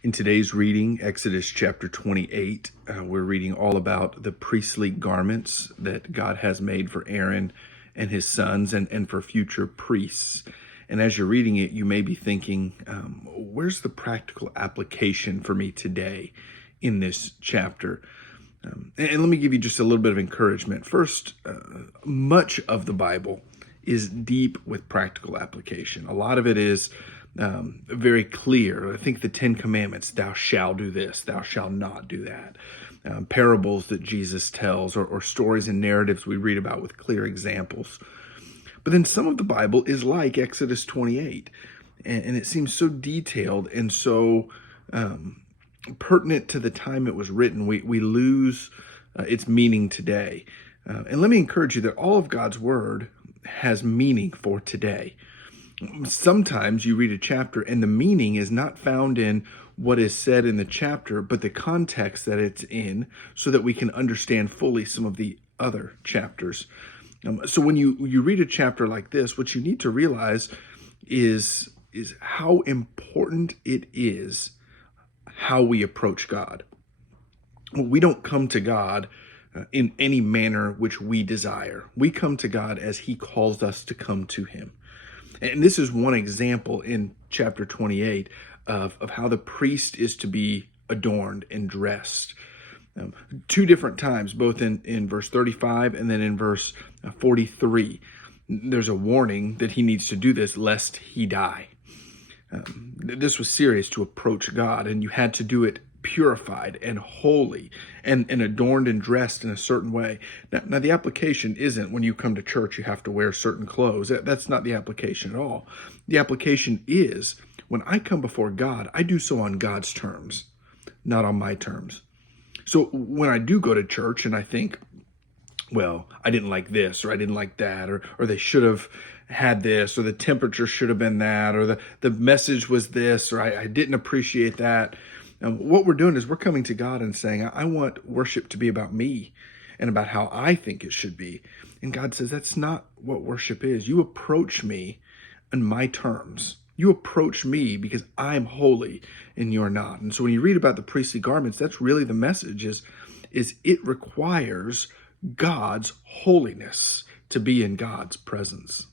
In today's reading, Exodus chapter 28, we're reading all about the priestly garments that God has made for Aaron and his sons and for future priests. And as you're reading it, you may be thinking, where's the practical application for me today in this chapter? And let me give you just a little bit of encouragement. First, much of the Bible is deep with practical application. A lot of it is very clear. I think the Ten Commandments, thou shalt do this, thou shalt not do that. Parables that Jesus tells, or stories and narratives we read about with clear examples. But then some of the Bible is like Exodus 28, and it seems so detailed and so pertinent to the time it was written. We lose its meaning today. And let me encourage you that all of God's Word has meaning for today. Sometimes you read a chapter and the meaning is not found in what is said in the chapter, but the context that it's in, so that we can understand fully some of the other chapters. So when you read a chapter like this, what you need to realize is how important it is how we approach God. We don't come to God in any manner which we desire. We come to God as He calls us to come to Him. And this is one example in chapter 28 of how the priest is to be adorned and dressed. Two different times, both in verse 35 and then in verse 43. There's a warning that he needs to do this lest he die. This was serious to approach God, and you had to do it purified and holy and adorned and dressed in a certain way. Now, the application isn't when you come to church you have to wear certain clothes. That's not the application at all. The application is when I come before God, I do so on God's terms, not on my terms. So when I do go to church and I think, well, I didn't like this, or I didn't like that, or they should have had this, or the temperature should have been that, or the message was this, or I didn't appreciate that. What we're doing is we're coming to God and saying, I want worship to be about me and about how I think it should be. And God says, that's not what worship is. You approach me on my terms. You approach me because I'm holy and you're not. And so when you read about the priestly garments, that's really the message is it requires God's holiness to be in God's presence.